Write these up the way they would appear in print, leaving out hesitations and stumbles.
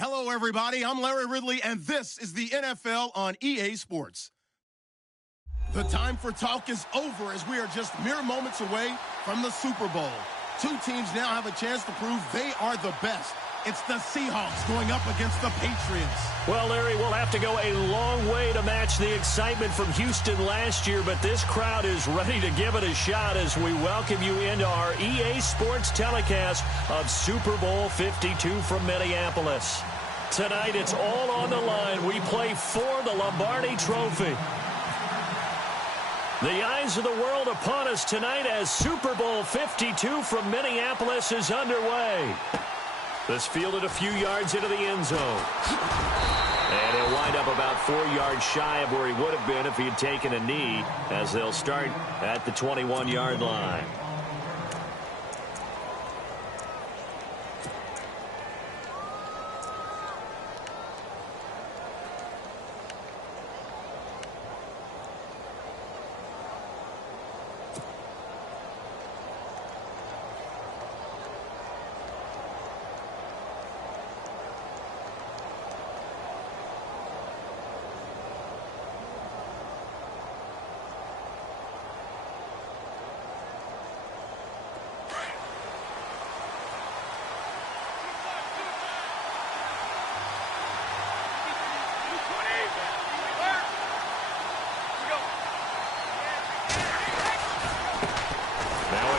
Hello, everybody. I'm Larry Ridley, and this is the NFL on EA Sports. The time for talk is over as we are just mere moments away from the Super Bowl. Two teams now have a chance to prove they are the best. It's the Seahawks going up against the Patriots. Well, Larry, we'll have to go a long way to match the excitement from Houston last year, but this crowd is ready to give it a shot as we welcome you into our EA Sports telecast of Super Bowl 52 from Minneapolis. Tonight, it's all on the line. We play for the Lombardi Trophy. The eyes of the world upon us tonight as Super Bowl 52 from Minneapolis is underway. This fielded a few yards into the end zone. And he'll wind up about 4 yards shy of where he would have been if he had taken a knee, as they'll start at the 21-yard line.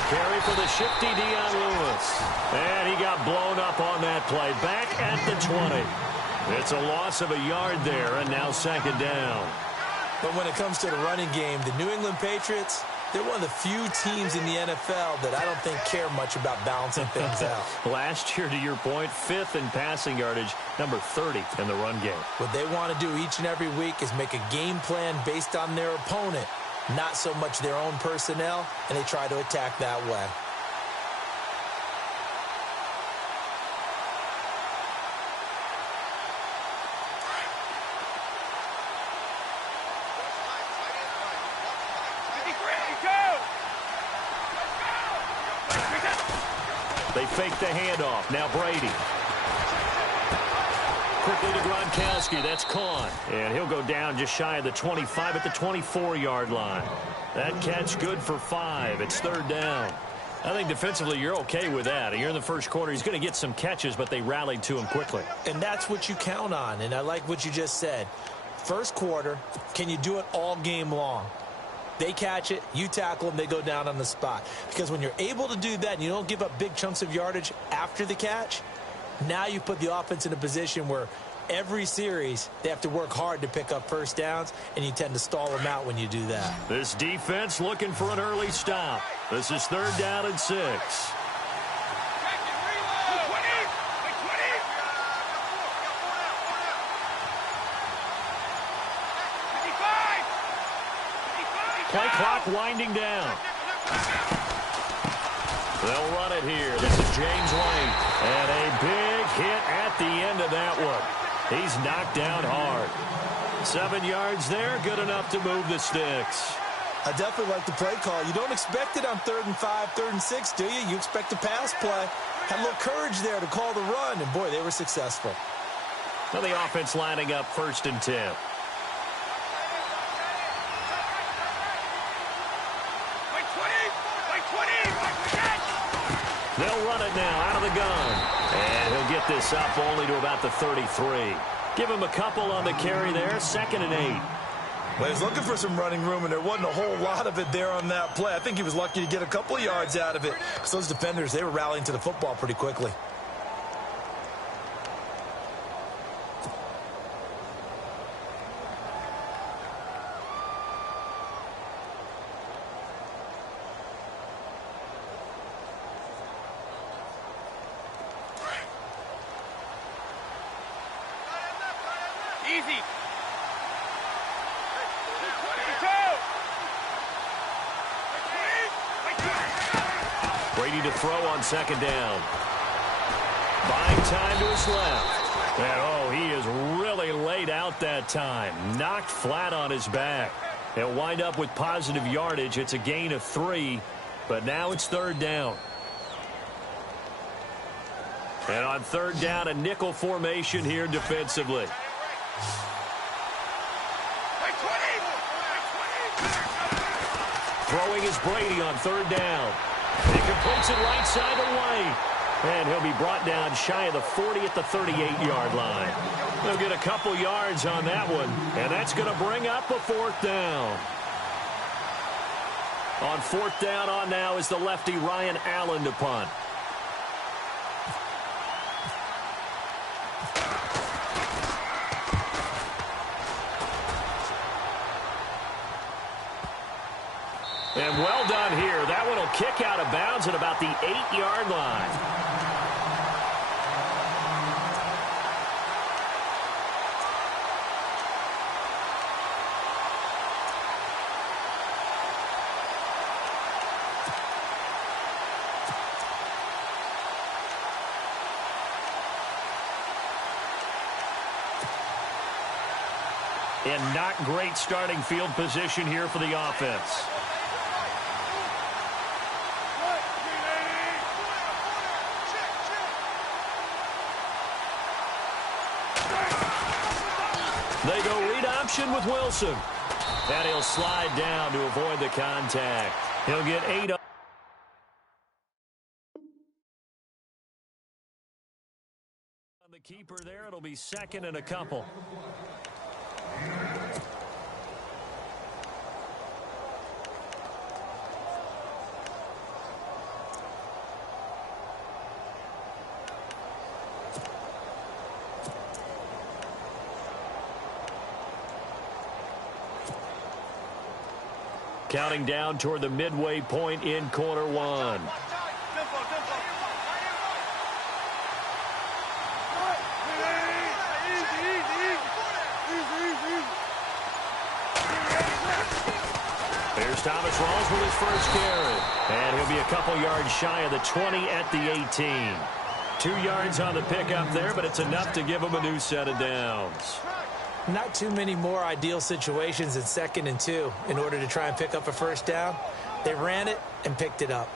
Carry for the shifty Dion Lewis. And he got blown up on that play. Back at the 20. It's a loss of a yard there, and now second down. But when it comes to the running game, the New England Patriots, they're one of the few teams in the NFL that I don't think care much about balancing things out. Last year, to your point, 5th in passing yardage, number 30 in the run game. What they want to do each and every week is make a game plan based on their opponent, not so much their own personnel, and they try to attack that way. They fake the handoff. Now Brady. Quickly to Gronkowski. That's caught. And he'll go down just shy of the 25 at the 24-yard line. That catch good for 5. It's third down. I think defensively you're okay with that. You're in the first quarter. He's going to get some catches, but they rallied to him quickly. And that's what you count on. And I like what you just said. First quarter, can you do it all game long? They catch it, you tackle them, they go down on the spot. Because when you're able to do that and you don't give up big chunks of yardage after the catch, now you put the offense in a position where every series they have to work hard to pick up first downs, and you tend to stall them out when you do that. This defense looking for an early stop. This is third down and 6. Play clock winding down. They'll run it here. This is James White. And a big hit at the end of that one. He's knocked down hard. 7 yards there, good enough to move the sticks. I definitely like the play call. You don't expect it on 3rd and 5, 3rd and 6, do you? You expect a pass play. Had a little courage there to call the run, and boy, they were successful. Now the offense lining up 1st and 10. They'll run it now out of the gun. And he'll get this up only to about the 33. Give him a couple on the carry there. 2nd and 8. Well, he was looking for some running room, and there wasn't a whole lot of it there on that play. I think he was lucky to get a couple of yards out of it, because those defenders, they were rallying to the football pretty quickly. Easy. Brady to throw on 2nd down. Buying time to his left. And, oh, he is really laid out that time. Knocked flat on his back. He'll wind up with positive yardage. It's a gain of 3, but now it's 3rd down. And on third down, a nickel formation here defensively. Throwing is Brady on third down. He completes it right side to White. And he'll be brought down shy of the 40 at the 38-yard line. They'll get a couple yards on that one, and that's going to bring up a fourth down. On fourth down on now is the lefty Ryan Allen to punt. And well done here. That one will kick out of bounds at about the 8-yard line. And not great starting field position here for the offense. They go read option with Wilson. And he'll slide down to avoid the contact. He'll get 8 up. On the keeper there, it'll be second and a couple. Counting down toward the midway point in quarter one. Here's Thomas Rawls with his first carry. And he'll be a couple yards shy of the 20 at the 18. 2 yards on the pickup there, but it's enough to give him a new set of downs. Not too many more ideal situations in 2nd and 2 in order to try and pick up a first down. They ran it and picked it up.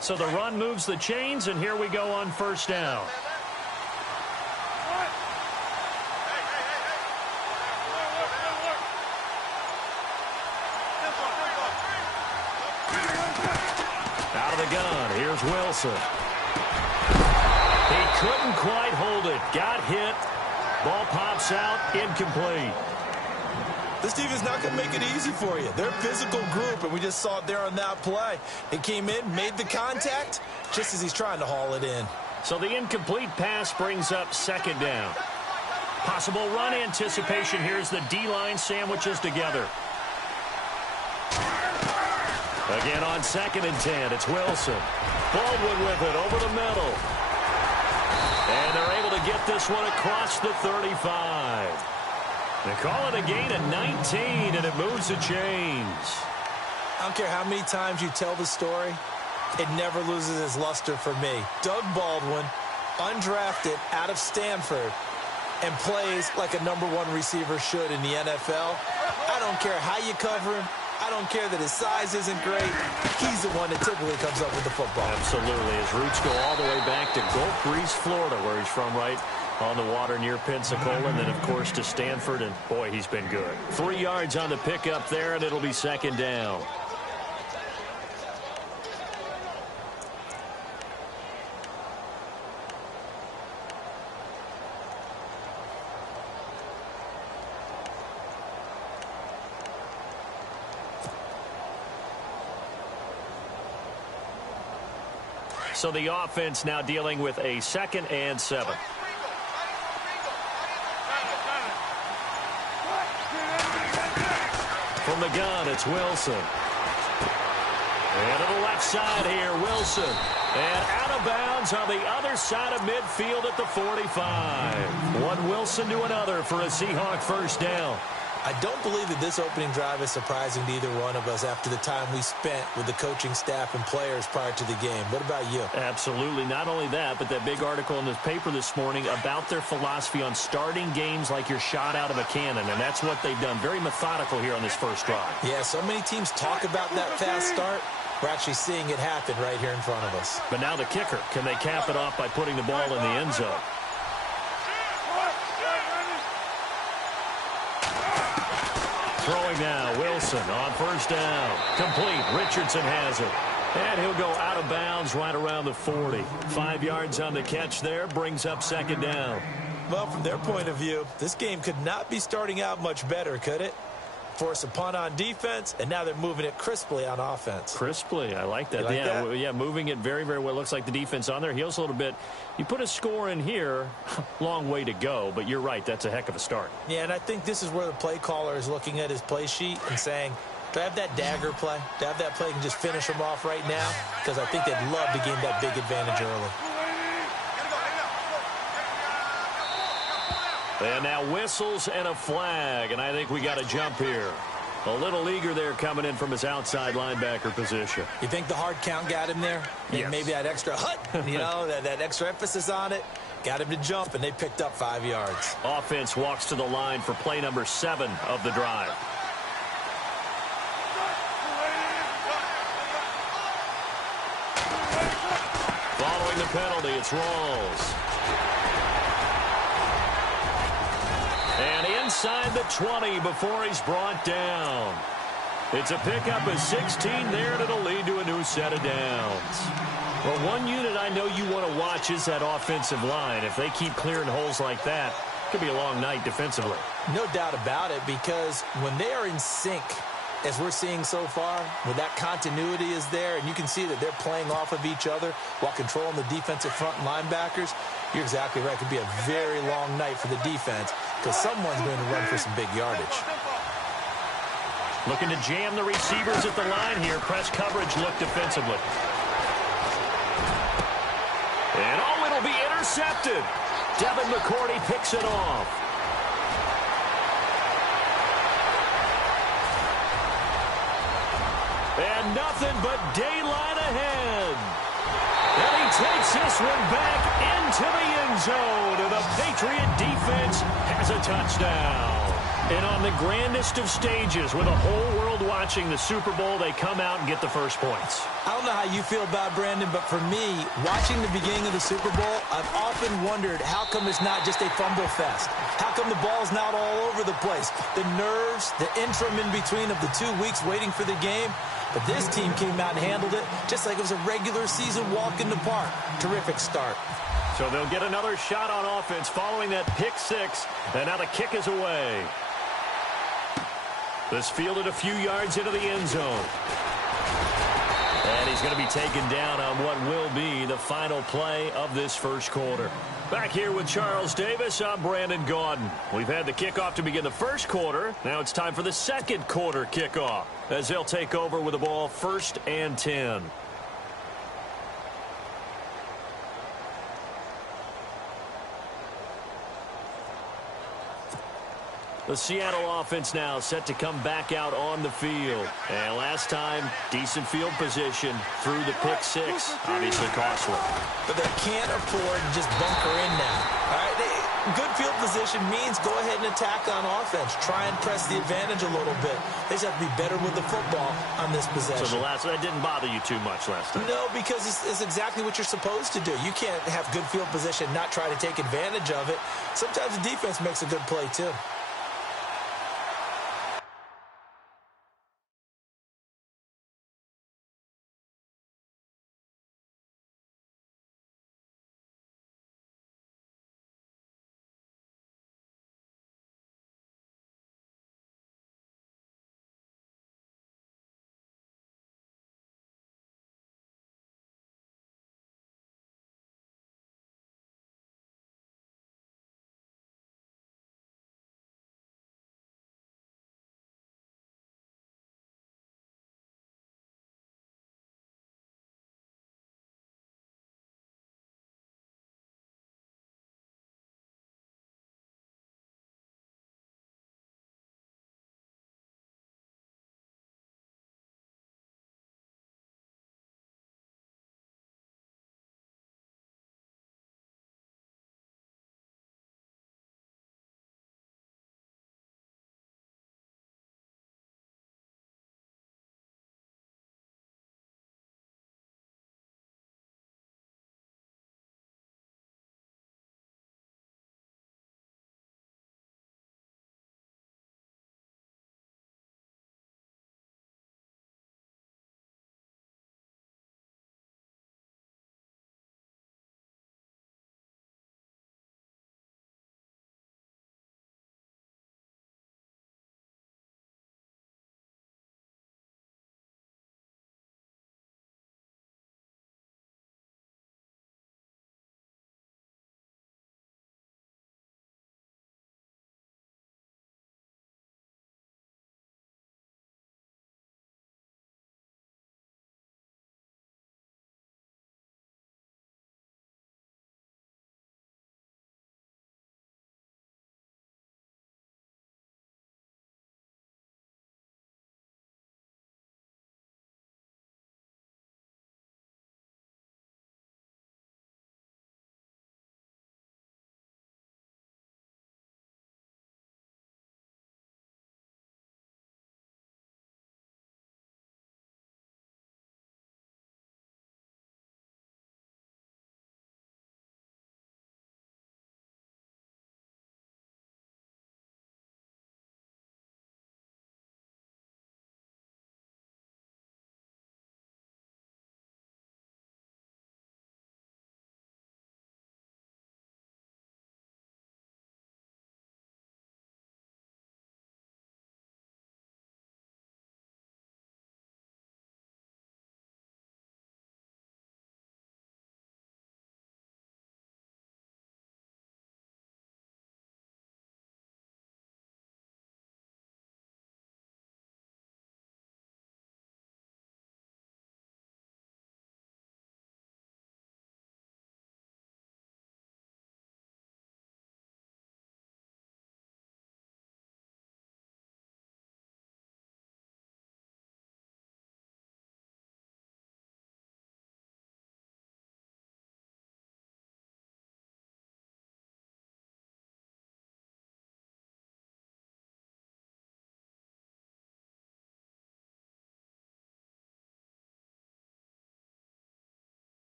So the run moves the chains, and here we go on first down. Out of the gun, here's Wilson. He couldn't quite hold it. Got hit. Ball pops out, incomplete. This team is not going to make it easy for you. They're a physical group, and we just saw it there on that play. It came in, made the contact, just as he's trying to haul it in. So the incomplete pass brings up second down. Possible run anticipation. Here's the D-line sandwiches together. Again on 2nd and 10, it's Wilson. Baldwin with it over the middle. And they're able to get this one across the 35. They call it a gain of 19, and it moves the chains. I don't care how many times you tell the story, it never loses its luster for me. Doug Baldwin, undrafted out of Stanford, and plays like a #1 receiver should in the NFL. I don't care how you cover him. I don't care that his size isn't great. He's the one that typically comes up with the football. Absolutely. His roots go all the way back to Gulf Breeze, Florida, where he's from, right on the water near Pensacola. And then, of course, to Stanford. And, boy, he's been good. 3 yards on the pickup there, and it'll be second down. So the offense now dealing with a 2nd and 7. From the gun, it's Wilson. And to the left side here, Wilson. And out of bounds on the other side of midfield at the 45. One Wilson to another for a Seahawk first down. I don't believe that this opening drive is surprising to either one of us after the time we spent with the coaching staff and players prior to the game. What about you? Absolutely. Not only that, but that big article in the paper this morning about their philosophy on starting games like you're shot out of a cannon, and that's what they've done. Very methodical here on this first drive. Yeah, so many teams talk about that fast start. We're actually seeing it happen right here in front of us. But now the kicker. Can they cap it off by putting the ball in the end zone? Throwing now, Wilson on first down. Complete. Richardson has it. And he'll go out of bounds right around the 40. 5 yards on the catch there. Brings up second down. Well, from their point of view, this game could not be starting out much better, could it? Force a punt on defense, and now they're moving it crisply on offense. Crisply, I like that. Like that? Yeah, moving it very, very well. Looks like the defense on their heels a little bit. You put a score in here, long way to go, but you're right, that's a heck of a start. Yeah, and I think this is where the play caller is looking at his play sheet and saying, do I have that dagger play? Do I have that play and just finish them off right now? Because I think they'd love to gain that big advantage early. And now whistles and a flag, and I think we got a jump here. A little eager there coming in from his outside linebacker position. You think the hard count got him there? Yes. Maybe that extra hut, that extra emphasis on it, got him to jump, and they picked up 5 yards. Offense walks to the line for play number 7 of the drive. Following the penalty, it's Rawls. And inside the 20 before he's brought down. It's a pickup of 16 there, and it'll lead to a new set of downs. Well, one unit I know you want to watch is that offensive line. If they keep clearing holes like that, it could be a long night defensively. No doubt about it, because when they are in sync, as we're seeing so far, where that continuity is there, and you can see that they're playing off of each other while controlling the defensive front linebackers, you're exactly right. It could be a very long night for the defense because someone's going to run for some big yardage. Looking to jam the receivers at the line here. Press coverage look defensively. And it'll be intercepted. Devin McCourty picks it off. And nothing but daylight ahead. And he takes this one back into the end zone. And the Patriot defense has a touchdown. And on the grandest of stages, with the whole world watching the Super Bowl, they come out and get the first points. I don't know how you feel about Brandon, but for me, watching the beginning of the Super Bowl, I've often wondered how come it's not just a fumble fest? How come the ball's not all over the place? The nerves, the interim in between of the 2 weeks waiting for the game. But this team came out and handled it just like it was a regular season walk in the park. Terrific start. So they'll get another shot on offense following that pick six. And now the kick is away. This fielded a few yards into the end zone. And he's going to be taken down on what will be the final play of this first quarter. Back here with Charles Davis, I'm Brandon Gaudin. We've had the kickoff to begin the first quarter. Now it's time for the second quarter kickoff as they'll take over with the ball 1st and 10. The Seattle offense now set to come back out on the field. And last time, decent field position through the pick six. Obviously costly. But they can't afford to just bunker in now. All right, good field position means go ahead and attack on offense. Try and press the advantage a little bit. They just have to be better with the football on this possession. So that didn't bother you too much last time? No, because it's exactly what you're supposed to do. You can't have good field position and not try to take advantage of it. Sometimes the defense makes a good play, too.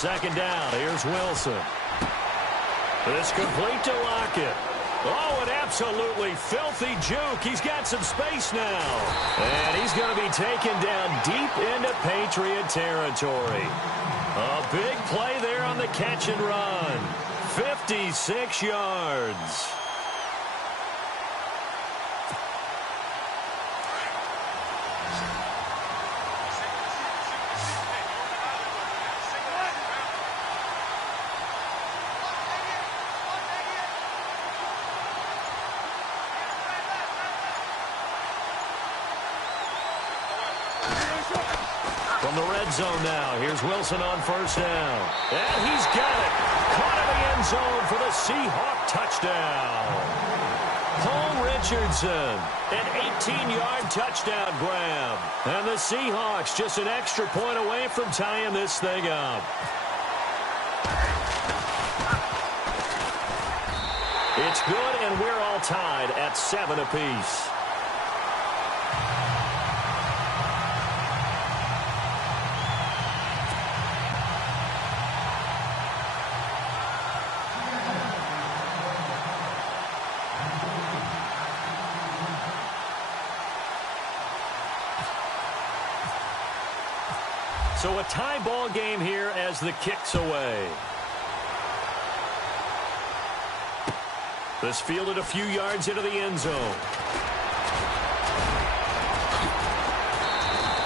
second down. Here's Wilson. It's complete to Lockett. Oh, an absolutely filthy juke. He's got some space now. And he's going to be taken down deep into Patriot territory. A big play there on the catch and run. 56 yards. From the red zone now, here's Wilson on first down. And he's got it. Caught in the end zone for the Seahawk touchdown. Paul Richardson, an 18-yard touchdown grab. And the Seahawks just an extra point away from tying this thing up. It's good, and we're all tied at 7 apiece. So a tie ball game here as the kick's away. This fielded a few yards into the end zone.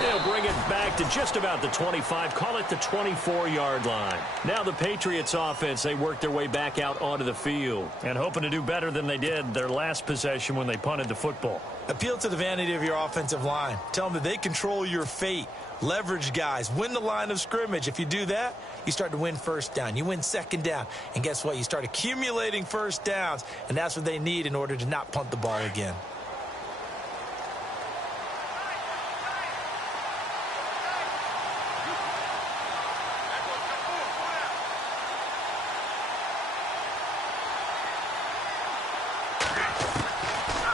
They'll bring it back to just about the 25, call it the 24-yard line. Now the Patriots offense, they work their way back out onto the field and hoping to do better than they did their last possession when they punted the football. Appeal to the vanity of your offensive line. Tell them that they control your fate. Leverage guys. Win the line of scrimmage. If you do that, you start to win first down. You win second down. And guess what? You start accumulating first downs. And that's what they need in order to not punt the ball again.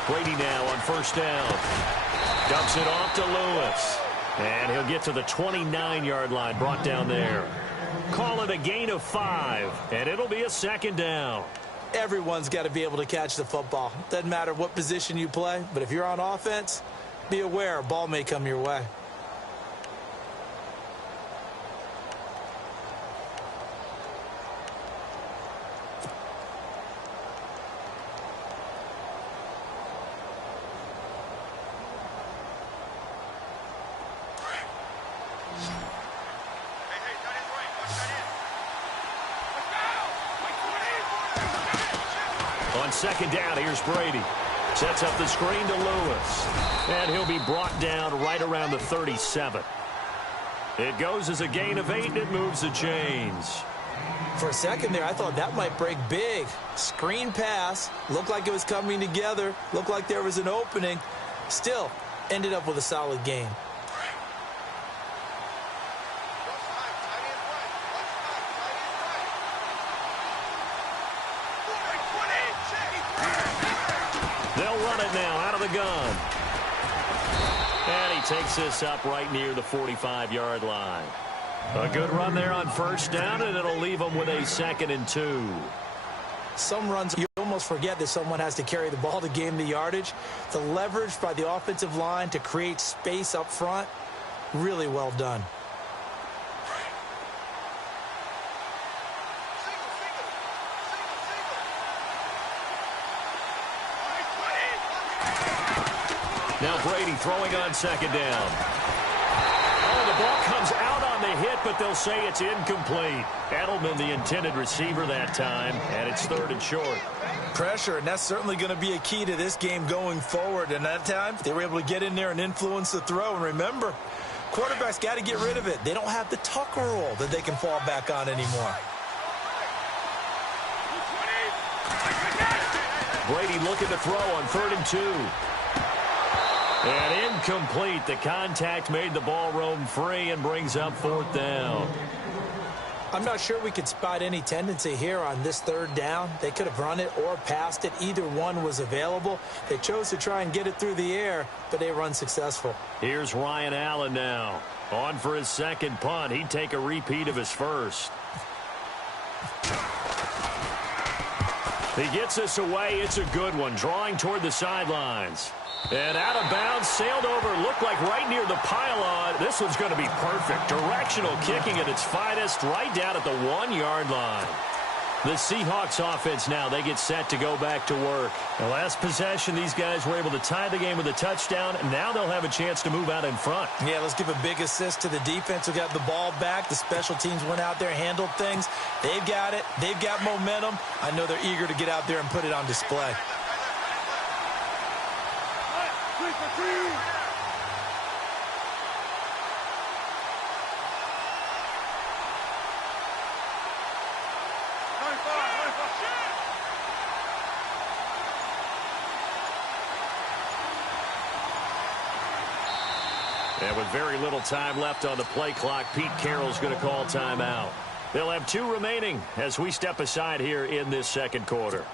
Brady now on first down. Dumps it off to Lewis. And he'll get to the 29-yard line, brought down there. Call it a gain of 5, and it'll be a second down. Everyone's got to be able to catch the football. Doesn't matter what position you play, but if you're on offense, be aware a ball may come your way. On second down, here's Brady. Sets up the screen to Lewis. And he'll be brought down right around the 37. It goes as a gain of 8, and it moves the chains. For a second there, I thought that might break big. Screen pass. Looked like it was coming together. Looked like there was an opening. Still, ended up with a solid gain. They'll run it now out of the gun. And he takes this up right near the 45-yard line. A good run there on first down, and it'll leave them with a 2nd and 2. Some runs, you almost forget that someone has to carry the ball to gain the yardage. The leverage by the offensive line to create space up front, really well done. Now Brady throwing on second down. Oh, the ball comes out on the hit, but they'll say it's incomplete. Edelman, the intended receiver that time, and it's 3rd and short. Pressure, and that's certainly going to be a key to this game going forward. And that time, they were able to get in there and influence the throw. And remember, quarterbacks got to get rid of it. They don't have the Tucker rule that they can fall back on anymore. Brady looking to throw on 3rd and 2. And incomplete. The contact made the ball roam free and brings up 4th down. I'm not sure we could spot any tendency here on this 3rd down. They could have run it or passed it. Either one was available. They chose to try and get it through the air, but they were unsuccessful. Here's Ryan Allen now. On for his 2nd punt. He'd take a repeat of his first. He gets this away. It's a good one, drawing toward the sidelines. And out of bounds, sailed over, looked like right near the pylon. This one's going to be perfect. Directional kicking at its finest, right down at the 1-yard line. The Seahawks offense now, they get set to go back to work. The last possession, these guys were able to tie the game with a touchdown. Now they'll have a chance to move out in front. Yeah, let's give a big assist to the defense who got the ball back. The special teams went out there, handled things. They've got it. They've got momentum. I know they're eager to get out there and put it on display. And with very little time left on the play clock, Pete Carroll's going to call timeout. They'll have 2 remaining as we step aside here in this second quarter.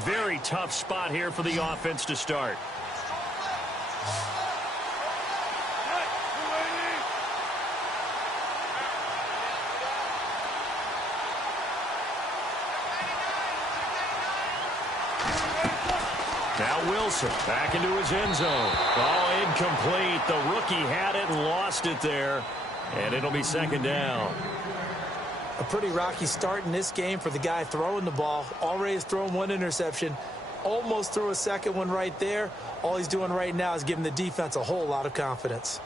Very tough spot here for the offense to start. Now Wilson back into his end zone. Oh, incomplete. The rookie had it and lost it there. And it'll be second down. A pretty rocky start in this game for the guy throwing the ball. Already has thrown 1 interception. Almost threw a second one right there. All he's doing right now is giving the defense a whole lot of confidence.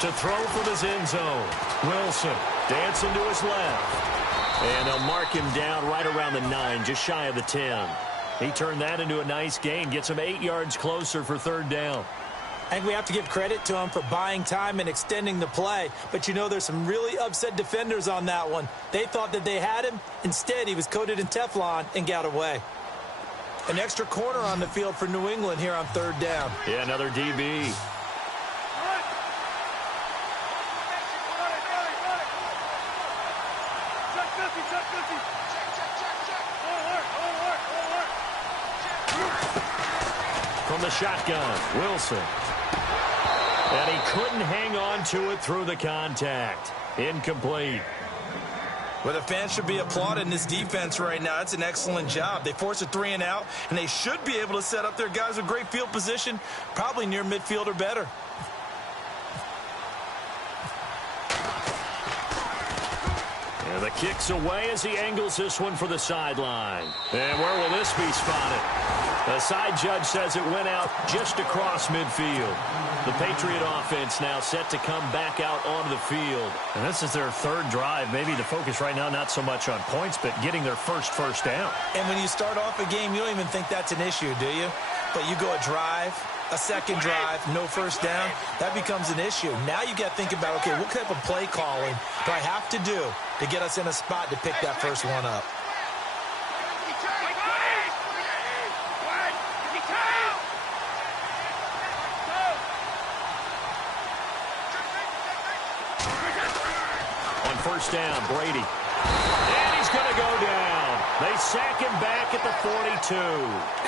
To throw from his end zone. Wilson dancing to his left. And they'll mark him down right around the 9, just shy of the 10. He turned that into a nice gain, gets him 8 yards closer for third down. I think we have to give credit to him for buying time and extending the play. But, you know, there's some really upset defenders on that one. They thought that they had him. Instead, he was coated in Teflon and got away. An extra corner on the field for New England here on third down. Yeah, another DB. From the shotgun, Wilson. And he couldn't hang on to it through the contact. Incomplete. Well, the fans should be applauding this defense right now. That's an excellent job. They forced a 3 and out, and they should be able to set up their guys with great field position, probably near midfield or better. And the kick's away as he angles this one for the sideline. And where will this be spotted? The side judge says it went out just across midfield. The Patriot offense now set to come back out onto the field. And this is their third drive. Maybe the focus right now not so much on points, but getting their first down. And when you start off a game, you don't even think that's an issue, do you? But you go a drive, a second drive, no first down, that becomes an issue. Now you got to think about, okay, what type of play calling do I have to do to get us in a spot to pick that first one up? First down, Brady. And he's going to go down. They sack him back at the 42.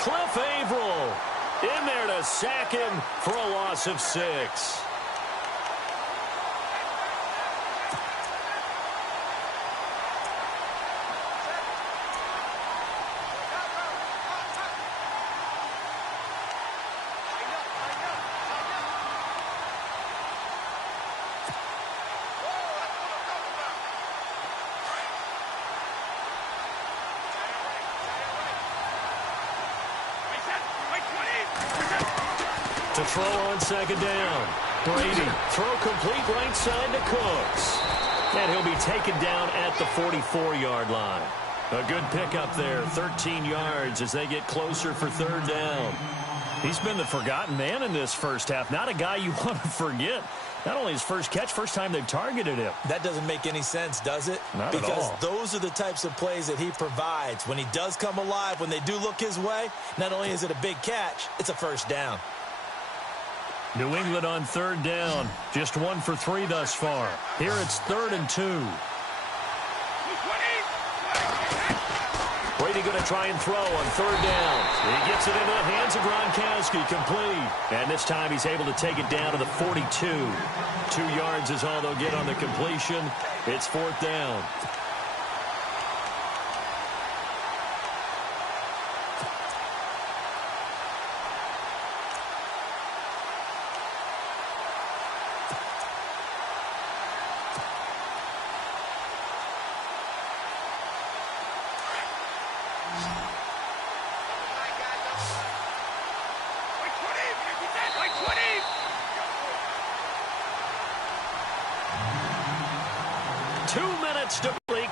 Cliff Averill in there to sack him for a loss of 6. To throw on second down. Brady, throw complete right side to Cooks. And he'll be taken down at the 44-yard line. A good pickup there, 13 yards as they get closer for third down. He's been the forgotten man in this first half. Not a guy you want to forget. Not only his first catch, first time they've targeted him. That doesn't make any sense, does it? Not at all. Because those are the types of plays that he provides. When he does come alive, when they do look his way, not only is it a big catch, it's a first down. New England on third down. Just 1 for 3 thus far. Here it's 3rd and 2. Brady going to try and throw on third down. He gets it into the hands of Gronkowski, complete. And this time he's able to take it down to the 42. 2 yards is all they'll get on the completion. It's 4th down.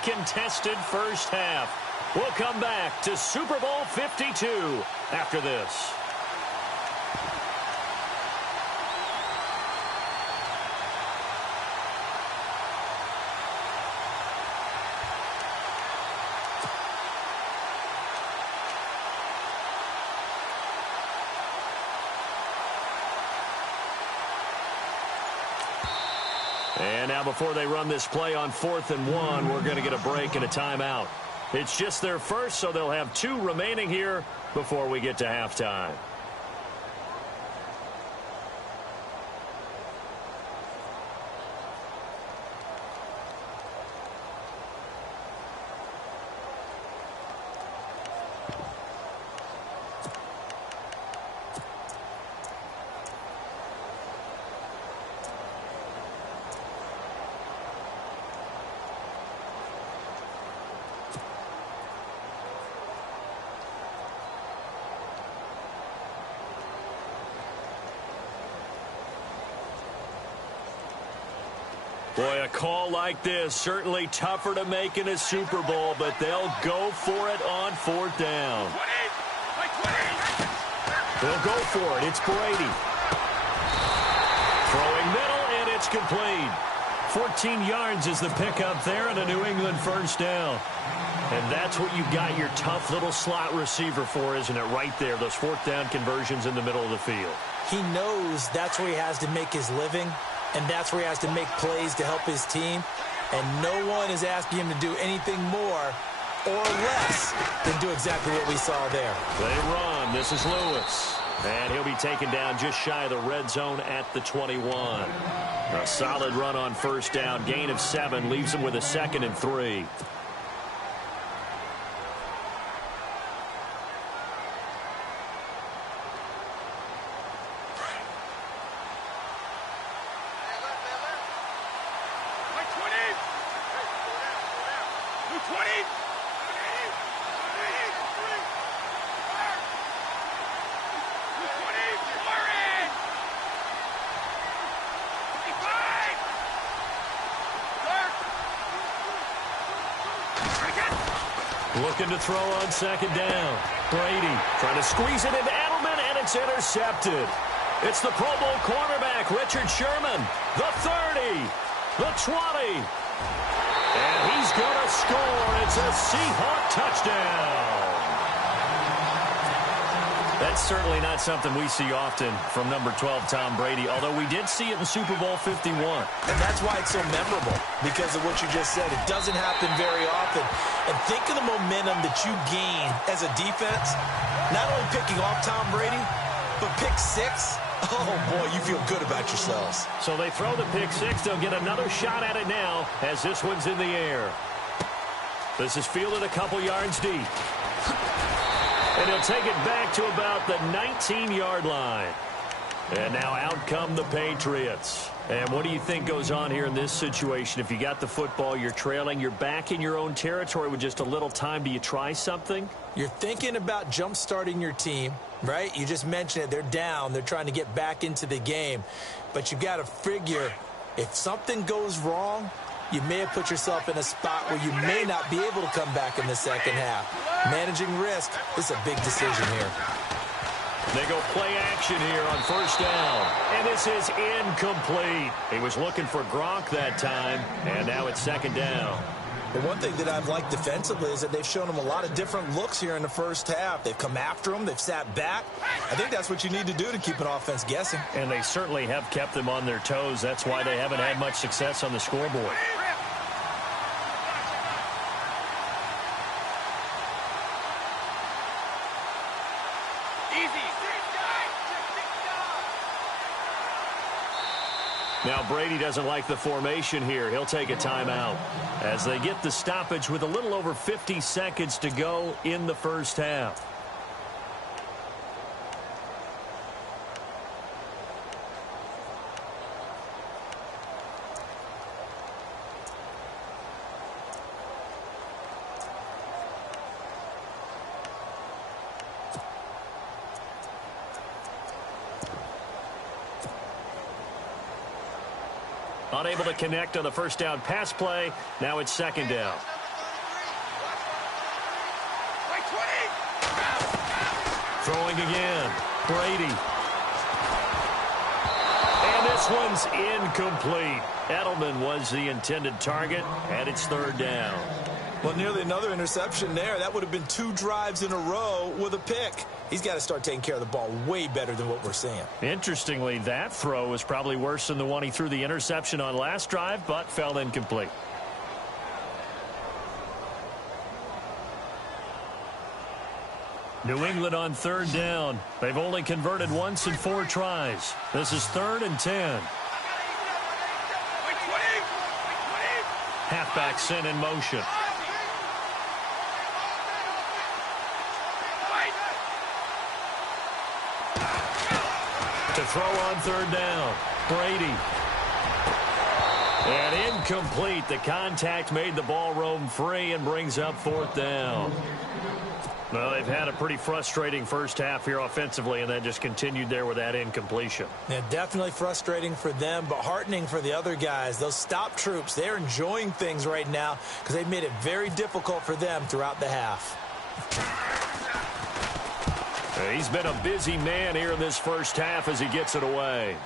Contested first half. We'll come back to Super Bowl 52 after this. And now before they run this play on 4th and 1, we're going to get a break and a timeout. It's just their first, so they'll have 2 remaining here before we get to halftime. Boy, a call like this, certainly tougher to make in a Super Bowl, but they'll go for it on 4th down. They'll go for it. It's Brady. Throwing middle, and it's complete. 14 yards is the pickup there and a New England first down. And that's what you got your tough little slot receiver for, isn't it? Right there, those 4th down conversions in the middle of the field. He knows that's where he has to make his living. And that's where he has to make plays to help his team. And no one is asking him to do anything more or less than do exactly what we saw there. They run. This is Lewis. And he'll be taken down just shy of the red zone at the 21. A solid run on first down. Gain of 7 leaves him with a 2nd and 3. Looking to throw on 2nd down. Brady trying to squeeze it into Edelman, and it's intercepted. It's the Pro Bowl cornerback, Richard Sherman. The 30, the 20. And he's going to score. It's a Seahawk touchdown. That's certainly not something we see often from number 12, Tom Brady, although we did see it in Super Bowl 51. And that's why it's so memorable, because of what you just said. It doesn't happen very often. And think of the momentum that you gain as a defense, not only picking off Tom Brady, but pick 6. Oh, boy, you feel good about yourselves. So they throw the pick 6. They'll get another shot at it now as this one's in the air. This is fielded a couple yards deep. And he'll take it back to about the 19-yard line. And now out come the Patriots. And what do you think goes on here in this situation? If you got the football, you're trailing, you're back in your own territory with just a little time. Do you try something? You're thinking about jump-starting your team, right? You just mentioned it. They're down. They're trying to get back into the game. But you got to figure, if something goes wrong, you may have put yourself in a spot where you may not be able to come back in the second half. Managing risk is a big decision here. They go play action here on first down. And this is incomplete. He was looking for Gronk that time, and now it's second down. But one thing that I've liked defensively is that they've shown him a lot of different looks here in the first half. They've come after him. They've sat back. I think that's what you need to do to keep an offense guessing. And they certainly have kept them on their toes. That's why they haven't had much success on the scoreboard. Now Brady doesn't like the formation here. He'll take a timeout as they get the stoppage with a little over 50 seconds to go in the first half. Unable to connect on the first down pass play. Now it's second down. Throwing again. Brady. And this one's incomplete. Edelman was the intended target, and it's third down. Well, nearly another interception there. That would have been 2 drives in a row with a pick. He's got to start taking care of the ball way better than what we're seeing. Interestingly, that throw was probably worse than the one he threw the interception on last drive, but fell incomplete. New England on third down. They've only converted once in 4 tries. This is 3rd and 10. Halfback sent in motion. To throw on third down. Brady. And incomplete. The contact made the ball roam free and brings up 4th down. Well, they've had a pretty frustrating first half here offensively, and then just continued there with that incompletion. Yeah, definitely frustrating for them, but heartening for the other guys. Those stop troops, they're enjoying things right now because they've made it very difficult for them throughout the half. He's been a busy man here in this first half as he gets it away.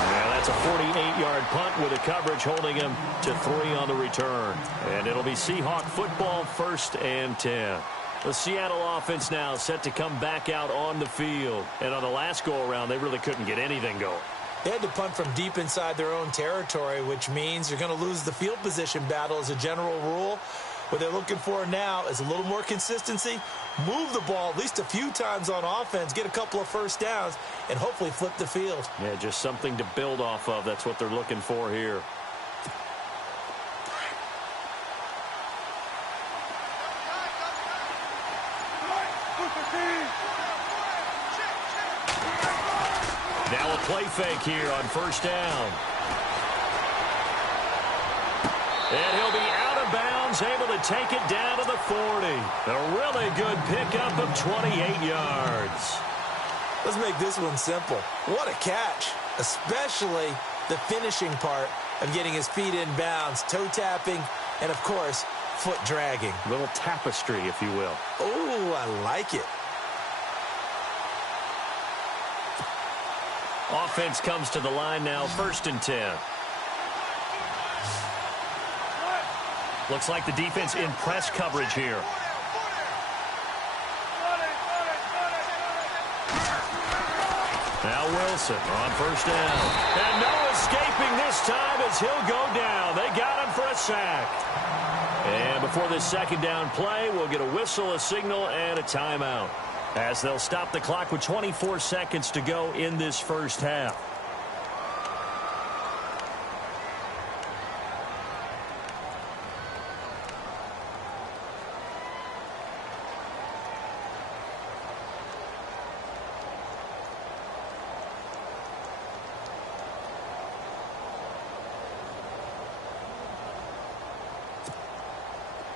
Yeah, that's a 48-yard punt with a coverage holding him to 3 on the return. And it'll be Seahawk football, 1st and 10. The Seattle offense now set to come back out on the field. And on the last go-around, they really couldn't get anything going. They had to punt from deep inside their own territory, which means you're going to lose the field position battle as a general rule. What they're looking for now is a little more consistency, move the ball at least a few times on offense, get a couple of first downs, and hopefully flip the field. Yeah, just something to build off of. That's what they're looking for here. Now a play fake here on first down. And he'll be out of bounds, able to take it down to the 40. A really good pickup of 28 yards. Let's make this one simple. What a catch, especially the finishing part of getting his feet in bounds, toe tapping, and, of course, foot dragging. A little tapestry, if you will. Oh, I like it. Offense comes to the line now, 1st and 10. Looks like the defense in press coverage here. Now Wilson on first down. And no escaping this time as he'll go down. They got him for a sack. And before this second down play, we'll get a whistle, a signal, and a timeout, as they'll stop the clock with 24 seconds to go in this first half.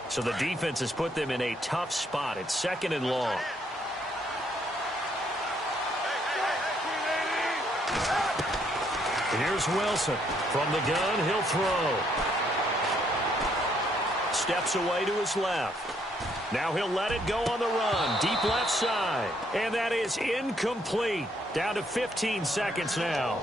So the defense has put them in a tough spot. It's 2nd and long. Here's Wilson. From the gun, he'll throw. Steps away to his left. Now he'll let it go on the run. Deep left side. And that is incomplete. Down to 15 seconds now.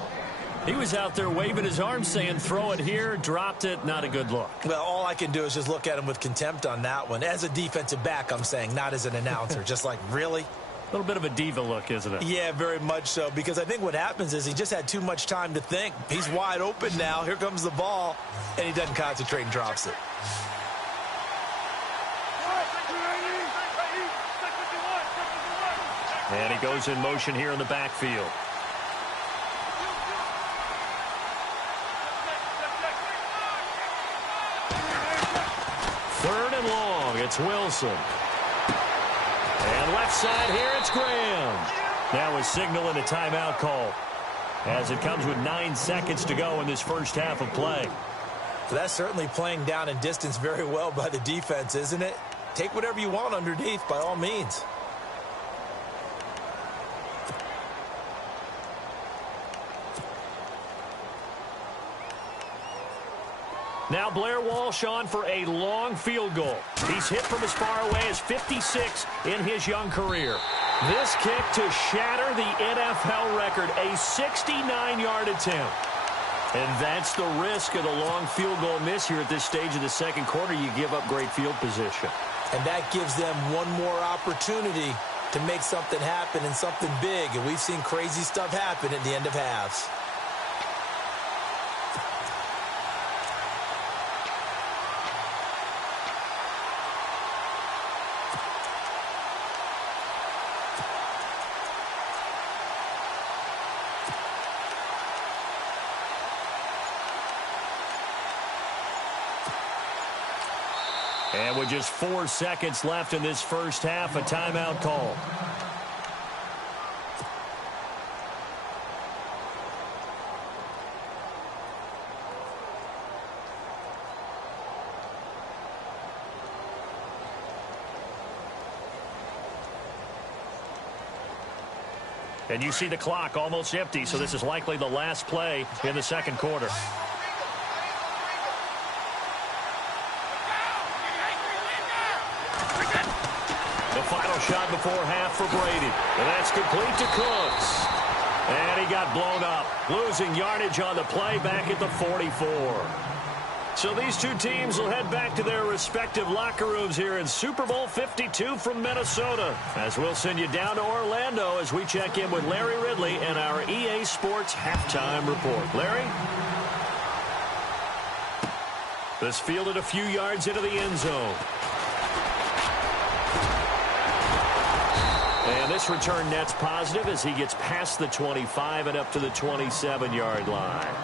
He was out there waving his arms saying, throw it here, dropped it, not a good look. Well, all I can do is just look at him with contempt on that one. As a defensive back, I'm saying, not as an announcer. Just like, really? A little bit of a diva look, isn't it? Yeah, very much so, because I think what happens is he just had too much time to think. He's wide open now. Here comes the ball, and he doesn't concentrate and drops it. And he goes in motion here in the backfield. Third and long, it's Wilson. And left side here, it's Graham. Now a signal and a timeout call, as it comes with 9 seconds to go in this first half of play. That's certainly playing down and distance very well by the defense, isn't it? Take whatever you want underneath, by all means. Now Blair Walsh on for a long field goal. He's hit from as far away as 56 in his young career. This kick to shatter the NFL record, a 69-yard attempt. And that's the risk of the long field goal miss here at this stage of the second quarter. You give up great field position. And that gives them one more opportunity to make something happen and something big. And we've seen crazy stuff happen at the end of halves. And with just 4 seconds left in this first half, a timeout call. And you see the clock almost empty, so this is likely the last play in the second quarter. The final shot before half for Brady. And that's complete to Cooks. And he got blown up, losing yardage on the play back at the 44. So these two teams will head back to their respective locker rooms here in Super Bowl 52 from Minnesota. As we'll send you down to Orlando as we check in with Larry Ridley and our EA Sports halftime report. Larry? This fielded a few yards into the end zone. And this return net's positive as he gets past the 25 and up to the 27-yard line.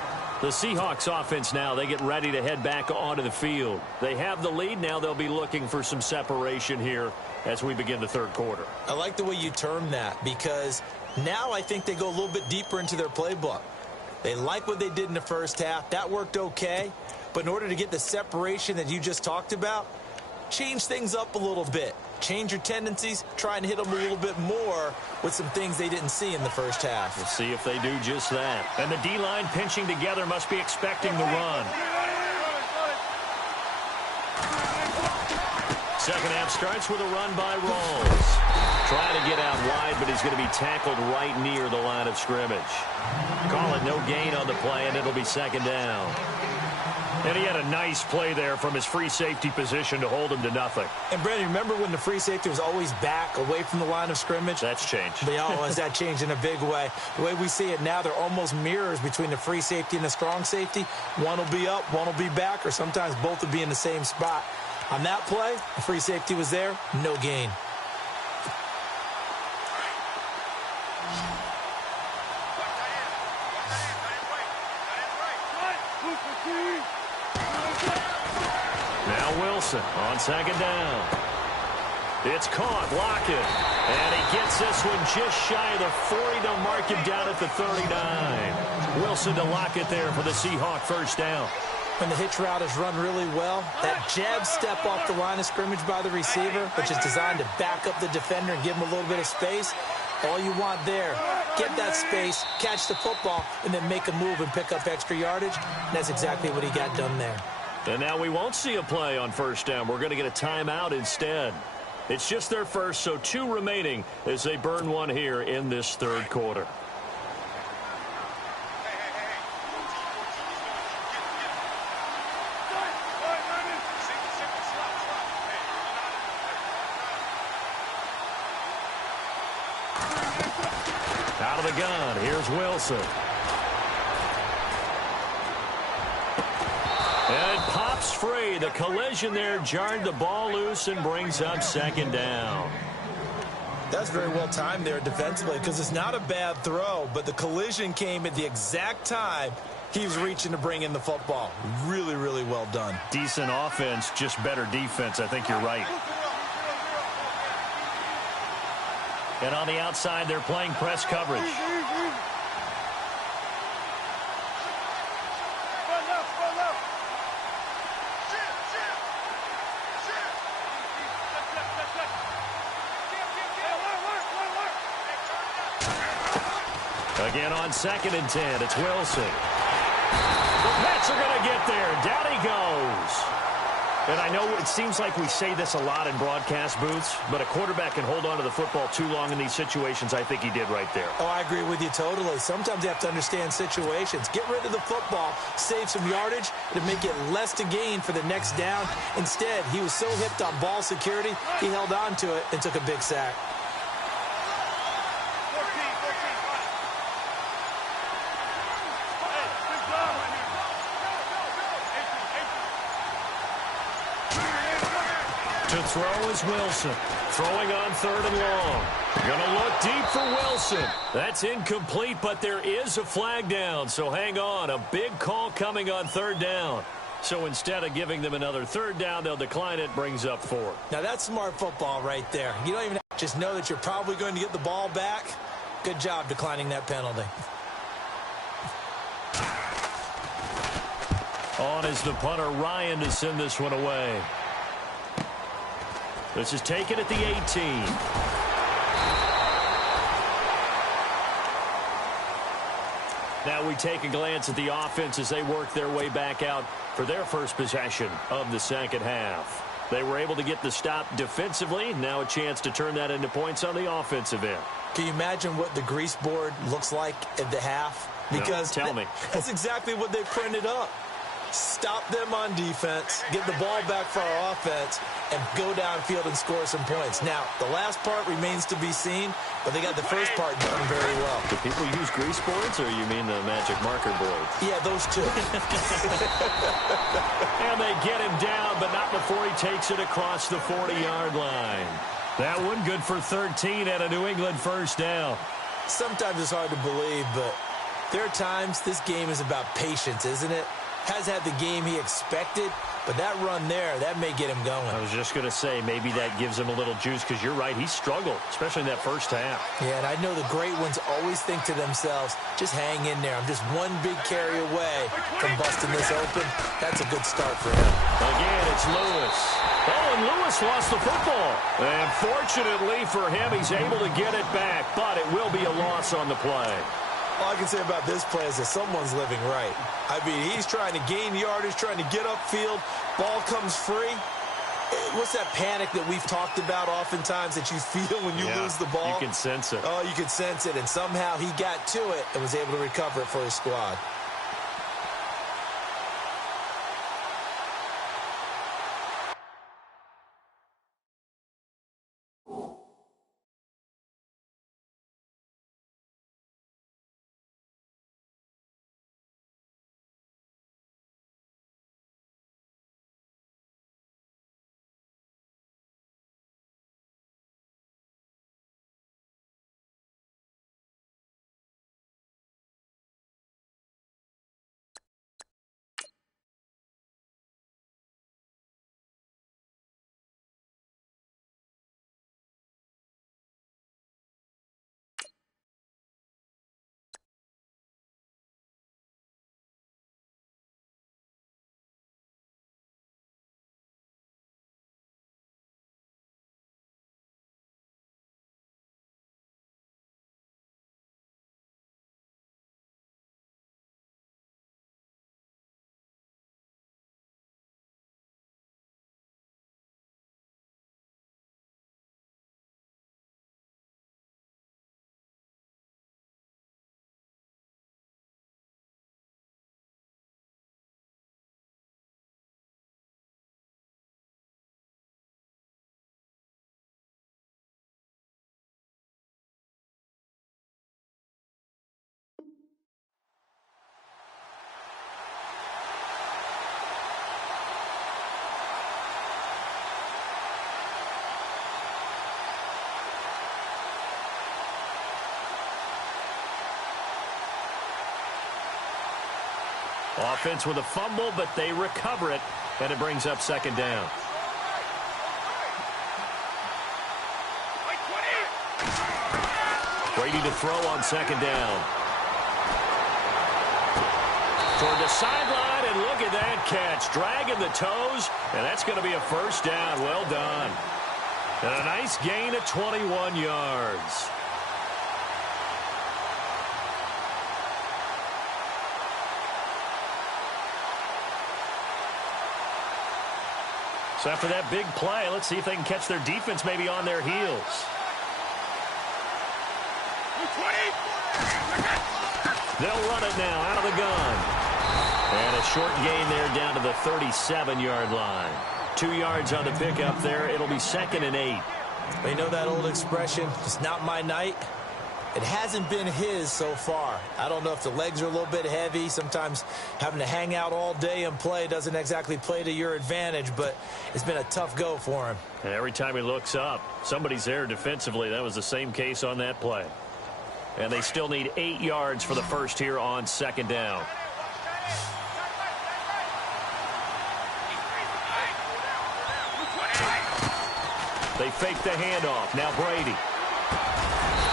The Seahawks offense now, they get ready to head back onto the field. They have the lead. Now they'll be looking for some separation here as we begin the third quarter. I like the way you term that, because now I think they go a little bit deeper into their playbook. They like what they did in the first half. That worked okay. But in order to get the separation that you just talked about, change things up a little bit. Change your tendencies, try and hit them a little bit more with some things they didn't see in the first half. We'll see if they do just that. And the D-line pinching together must be expecting the run. Second half starts with a run by Rawls. Trying to get out wide, but he's going to be tackled right near the line of scrimmage. Call it no gain on the play, and it'll be second down. And he had a nice play there from his free safety position to hold him to nothing. And, Brandon, remember when the free safety was always back away from the line of scrimmage? That's changed. Has that changed in a big way? The way we see it now, they're almost mirrors between the free safety and the strong safety. One will be up, one will be back, or sometimes both will be in the same spot. On that play, the free safety was there, no gain. Now Wilson on second down. It's caught, Lockett. And he gets this one just shy of the 40. They'll mark him down at the 39. Wilson to Lockett there for the Seahawk first down. When the hitch route is run really well, that jab step off the line of scrimmage by the receiver, which is designed to back up the defender and give him a little bit of space, All you want there, get that space, catch the football, and then make a move and pick up extra yardage. And that's exactly what he got done there. And now we won't see a play on first down. We're going to get a timeout instead. It's just their first, so 2 remaining as they burn one here in this third quarter. Out of the gun, here's Wilson. And it pops free. The collision there jarred the ball loose and brings up second down. That's very well timed there defensively because it's not a bad throw, but the collision came at the exact time he was reaching to bring in the football. Really, really well done. Decent offense, just better defense. I think you're right. And on the outside, they're playing press coverage. Again on 2nd and 10, it's Wilson. The Pets are going to get there. Down he goes. And I know it seems like we say this a lot in broadcast booths, but a quarterback can hold on to the football too long in these situations. I think he did right there. Oh, I agree with you totally. Sometimes you have to understand situations. Get rid of the football, save some yardage, to make it less to gain for the next down. Instead, he was so hipped on ball security, he held on to it and took a big sack. To throw is Wilson. Throwing on 3rd and long. Gonna look deep for Wilson. That's incomplete, but there is a flag down, so hang on. A big call coming on 3rd down. So instead of giving them another 3rd down, they'll decline it, brings up 4. Now that's smart football right there. You don't even have to just know that you're probably going to get the ball back. Good job declining that penalty. On is the punter, Ryan, to send this one away. This is taken at the 18. Now we take a glance at the offense as they work their way back out for their first possession of the second half. They were able to get the stop defensively. Now a chance to turn that into points on the offensive end. Can you imagine what the grease board looks like at the half? Because no, tell me. That's exactly what they printed up. Stop them on defense, get the ball back for our offense, and go downfield and score some points. Now, the last part remains to be seen, but they got the first part done very well. Do people use grease boards, or you mean the magic marker boards? Yeah, those two. And they get him down, but not before he takes it across the 40-yard line. That one good for 13 and a New England first down. Sometimes it's hard to believe, but there are times this game is about patience, isn't it? Has had the game he expected, but that run there, that may get him going. I was just going to say, maybe that gives him a little juice, because you're right, he struggled, especially in that first half. Yeah, and I know the great ones always think to themselves, just hang in there. I'm just one big carry away from busting this open. That's a good start for him. Again, it's Lewis. Oh, and Lewis lost the football. And fortunately for him, he's able to get it back, but it will be a loss on the play. All I can say about this play is that someone's living right. I mean, he's trying to gain yardage, trying to get upfield. Ball comes free. What's that panic that we've talked about oftentimes that you feel when you lose the ball? You can sense it. Oh, you can sense it. And somehow he got to it and was able to recover it for his squad. Offense with a fumble, but they recover it, and it brings up second down. Brady to throw on second down. Toward the sideline, and look at that catch. Dragging the toes, and that's going to be a first down. Well done. And a nice gain of 21 yards. So after that big play, let's see if they can catch their defense maybe on their heels. They'll run it now out of the gun. And a short gain there down to the 37-yard line. 2 yards on the pickup there. It'll be 2nd and 8. You know that old expression, it's not my night? It hasn't been his so far. I don't know if the legs are a little bit heavy. Sometimes having to hang out all day and play doesn't exactly play to your advantage, but it's been a tough go for him. And every time he looks up, somebody's there defensively. That was the same case on that play. And they still need 8 yards for the first here on second down. They fake the handoff. Now Brady.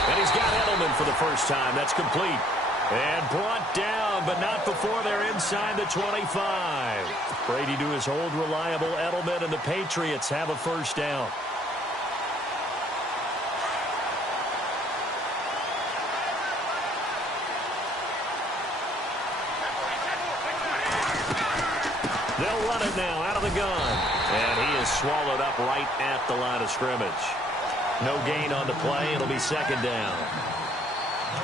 And he's got Edelman for the first time. That's complete. And brought down, but not before they're inside the 25. Brady to his old reliable Edelman, and the Patriots have a first down. They'll run it now out of the gun. And he is swallowed up right at the line of scrimmage. No gain on the play. It'll be second down.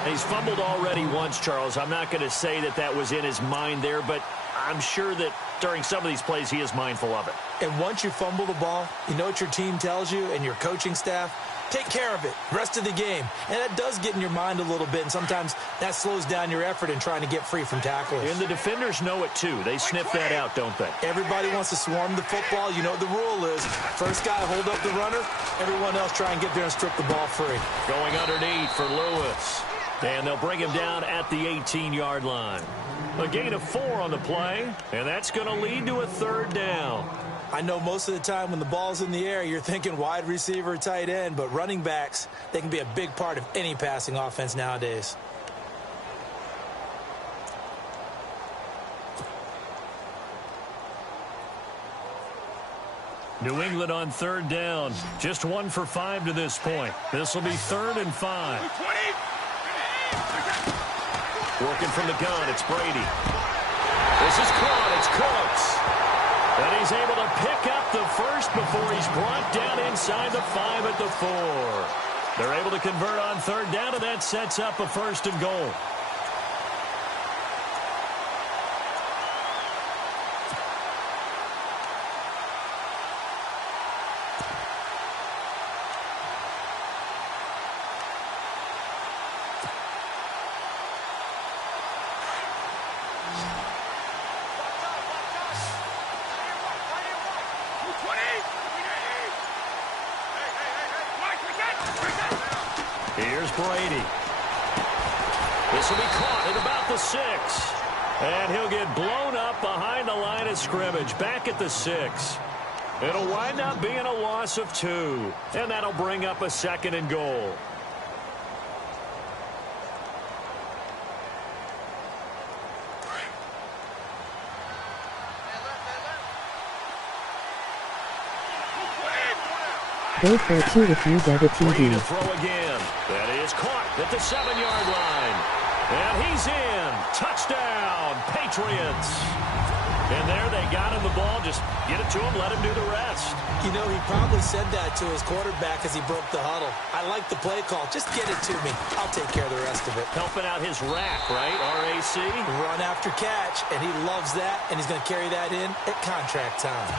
He's fumbled already once, Charles. I'm not going to say that that was in his mind there, but I'm sure that during some of these plays he is mindful of it. And once you fumble the ball, you know what your team tells you and your coaching staff? Take care of it. Rest of the game. And that does get in your mind a little bit, and sometimes that slows down your effort in trying to get free from tacklers. And the defenders know it, too. They sniff that out, don't they? Everybody wants to swarm the football. You know what the rule is. First guy hold up the runner. Everyone else try and get there and strip the ball free. Going underneath for Lewis. And they'll bring him down at the 18-yard line. A gain of 4 on the play, and that's going to lead to a third down. I know most of the time when the ball's in the air, you're thinking wide receiver, tight end, but running backs, they can be a big part of any passing offense nowadays. New England on third down. Just 1 for 5 to this point. This will be 3rd and 5. Working from the gun, it's Brady. This is caught, it's Cooks. And he's able to pick up the first before he's brought down inside the 5 at the 4. They're able to convert on third down, and that sets up a 1st and goal. Here's Brady. This will be caught at about the 6. And he'll get blown up behind the line of scrimmage, back at the 6. It'll wind up being a loss of 2. And that'll bring up a 2nd and goal. Go for 2 if you get a Brady to TD. throw again. That is caught at the 7-yard line. And he's in. Touchdown, Patriots. And there they got him the ball. Just get it to him, let him do the rest. You know, he probably said that to his quarterback as he broke the huddle. I like the play call. Just get it to me. I'll take care of the rest of it. Helping out his rack, right? R-A-C? Run after catch, and he loves that, and he's going to carry that in at contract time.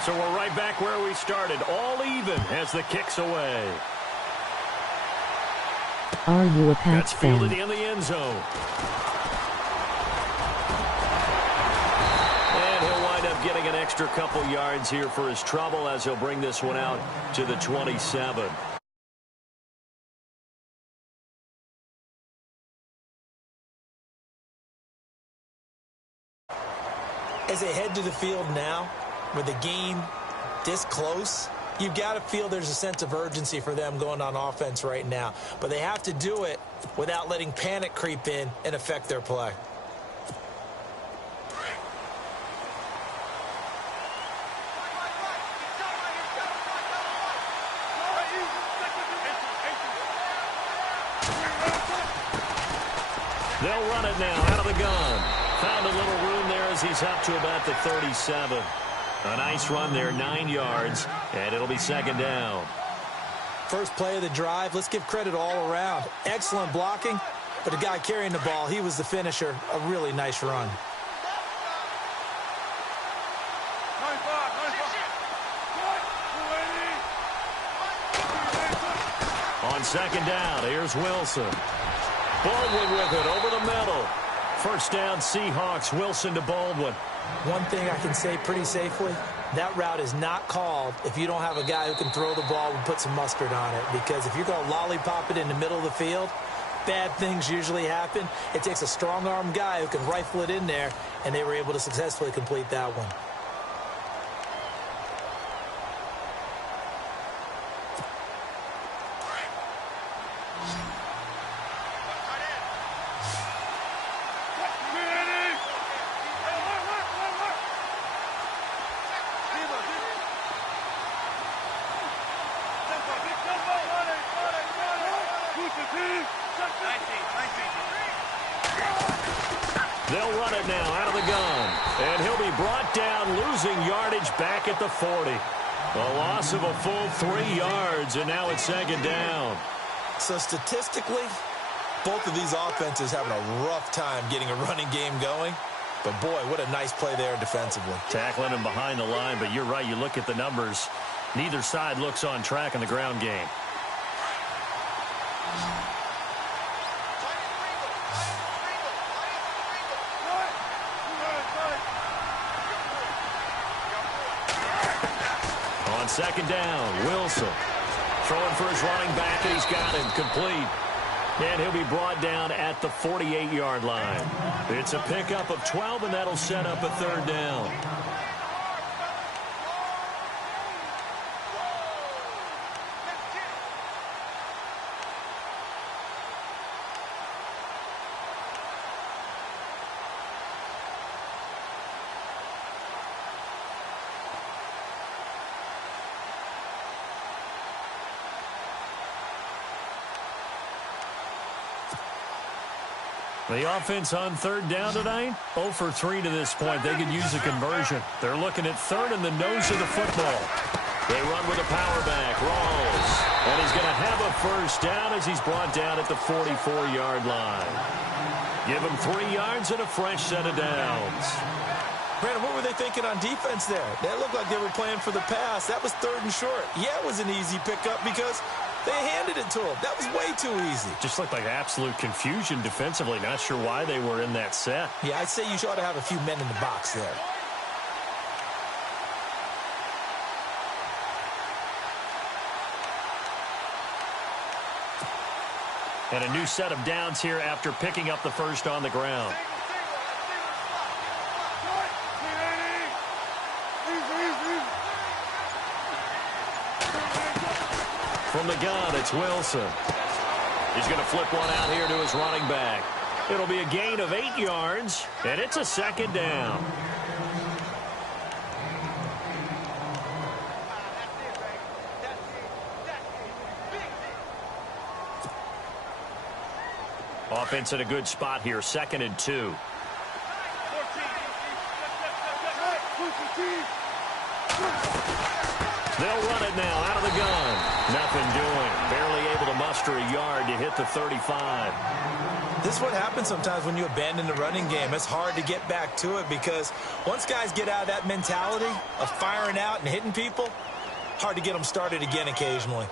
So we're right back where we started, all even as the kick's away. Are you a That's Pats fielded fan? in the end zone. And he'll wind up getting an extra couple yards here for his trouble as he'll bring this one out to the 27. As they head to the field now, with the game this close, you've got to feel there's a sense of urgency for them going on offense right now. But they have to do it without letting panic creep in and affect their play. They'll run it now out of the gun. Found a little room there as he's up to about the 37. A nice run there, 9 yards, and it'll be second down. First play of the drive, let's give credit all around. Excellent blocking, but the guy carrying the ball, he was the finisher. A really nice run. On second down, here's Wilson. Baldwin with it over the middle. First down, Seahawks. Wilson to Baldwin. One thing I can say pretty safely, that route is not called if you don't have a guy who can throw the ball and put some mustard on it. Because if you're going to lollipop it in the middle of the field, bad things usually happen. It takes a strong-arm guy who can rifle it in there, and they were able to successfully complete that one. They'll run it now out of the gun. And he'll be brought down, losing yardage back at the 40. A loss of a full 3 yards, and now it's second down. So statistically, both of these offenses having a rough time getting a running game going. But, boy, what a nice play there defensively. Tackling him behind the line, but you're right. You look at the numbers. Neither side looks on track in the ground game. On second down, Wilson throwing for his running back, and he's got him complete. And he'll be brought down at the 48-yard line. It's a pickup of 12, and that'll set up a third down. The offense on third down tonight, 0 for 3 to this point. They could use a conversion. They're looking at third in the nose of the football. They run with a power back, Rawls. And he's going to have a first down as he's brought down at the 44-yard line. Give him 3 yards and a fresh set of downs. Brandon, what were they thinking on defense there? That looked like they were playing for the pass. That was third and short. Yeah, it was an easy pickup because they handed it to him. That was way too easy. Just looked like absolute confusion defensively. Not sure why they were in that set. Yeah, I'd say you ought to have a few men in the box there. And a new set of downs here after picking up the first on the ground. From the gun, it's Wilson. He's going to flip one out here to his running back. It'll be a gain of 8 yards, and it's a second down. Offense in a good spot here, 2nd and 2. They'll run it now out of the gun. Nothing doing. Barely able to muster a yard to hit the 35. This is what happens sometimes when you abandon the running game. It's hard to get back to it because once guys get out of that mentality of firing out and hitting people, hard to get them started again occasionally.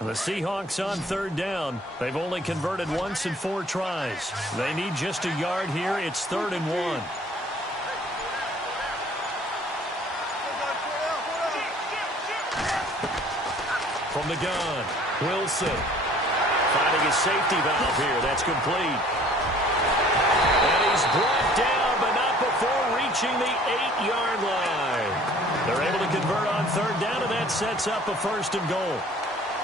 The Seahawks on third down. They've only converted once in 4 tries. They need just a yard here. It's 3rd and 1. From the gun, Wilson finding his safety valve here. That's complete. And he's brought down, but not before reaching the 8-yard line. They're able to convert on third down, and that sets up a 1st and goal.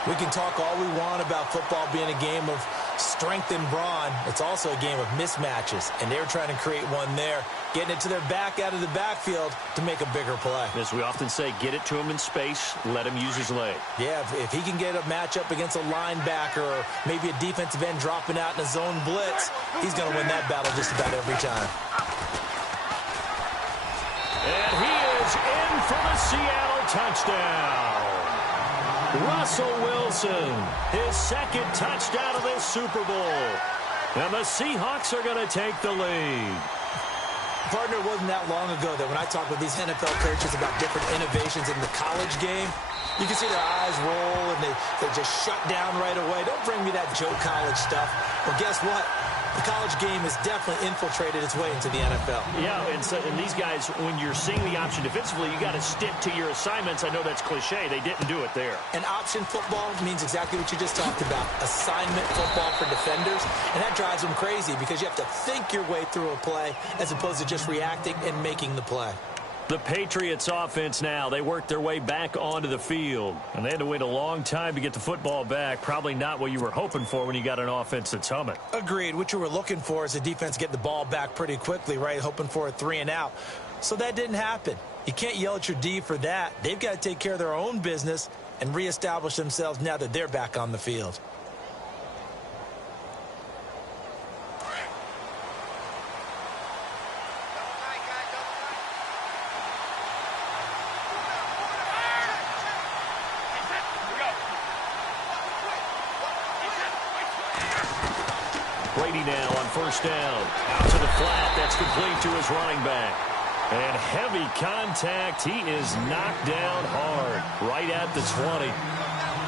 We can talk all we want about football being a game of strength and brawn. It's also a game of mismatches, and they're trying to create one there, getting it to their back out of the backfield to make a bigger play. As we often say, get it to him in space, let him use his leg. Yeah, if he can get a matchup against a linebacker or maybe a defensive end dropping out in a zone blitz, he's going to win that battle just about every time. And he is in for the Seattle touchdown. Russell Wilson, his 2nd touchdown of this Super Bowl. And the Seahawks are going to take the lead. Partner, it wasn't that long ago that when I talked with these NFL coaches about different innovations in the college game, you can see their eyes roll and they just shut down right away. Don't bring me that Joe College stuff. Well, guess what? The college game has definitely infiltrated its way into the NFL. Yeah, and these guys, when you're seeing the option defensively, you got to stick to your assignments. I know that's cliche. They didn't do it there. And option football means exactly what you just talked about. Assignment football for defenders. And that drives them crazy because you have to think your way through a play as opposed to just reacting and making the play. The Patriots offense now, they worked their way back onto the field. And they had to wait a long time to get the football back. Probably not what you were hoping for when you got an offense that's humming. Agreed. What you were looking for is a defense getting the ball back pretty quickly, right? Hoping for a 3-and-out. So that didn't happen. You can't yell at your D for that. They've got to take care of their own business and reestablish themselves now that they're back on the field. Brady now on 1st down. Out to the flat. That's complete to his running back. And heavy contact. He is knocked down hard. Right at the 20.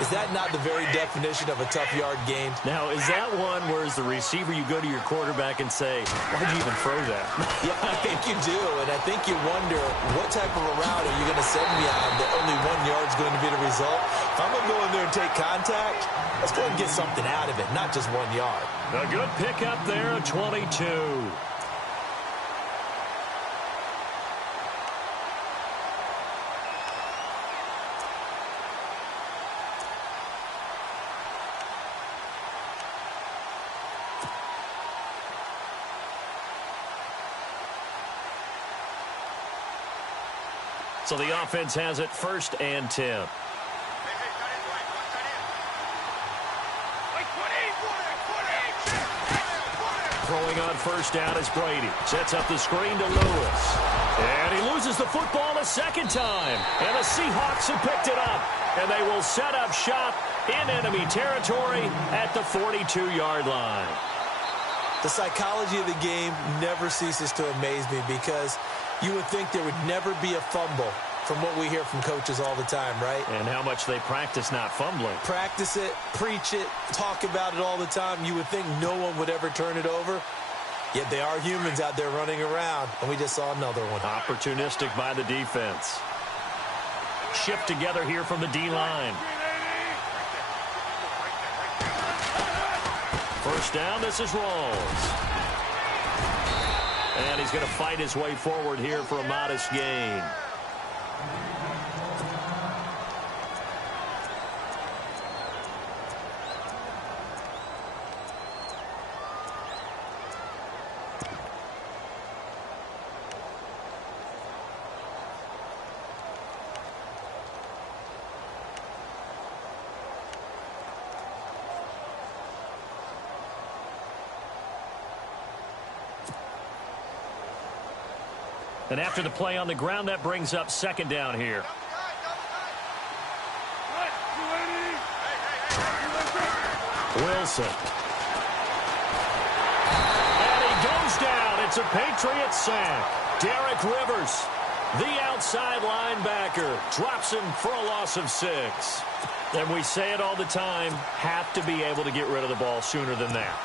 Is that not the very definition of a tough yard gain? Now, is that one where as the receiver you go to your quarterback and say, why'd you even throw that? Yeah, I think you do. And I think you wonder, what type of a route are you going to send me on that only 1 yard is going to be the result? If I'm going to go in there and take contact, let's go and get something out of it, not just 1 yard. A good pickup there, a 22. So the offense has it 1st and 10. Throwing on 1st down is Brady. Sets up the screen to Lewis. And he loses the football a 2nd time. And the Seahawks have picked it up. And they will set up shop in enemy territory at the 42-yard line. The psychology of the game never ceases to amaze me because you would think there would never be a fumble from what we hear from coaches all the time, right? And how much they practice not fumbling. Practice it, preach it, talk about it all the time. You would think no one would ever turn it over. Yet they are humans out there running around, and we just saw another one. Opportunistic by the defense. Shift together here from the D-line. 1st down, this is Rawls. And he's going to fight his way forward here for a modest gain. And after the play on the ground, that brings up 2nd down here. Wilson. And he goes down. It's a Patriots sack. Derek Rivers The outside linebacker drops him for a loss of 6. And we say it all the time, have to be able to get rid of the ball sooner than that.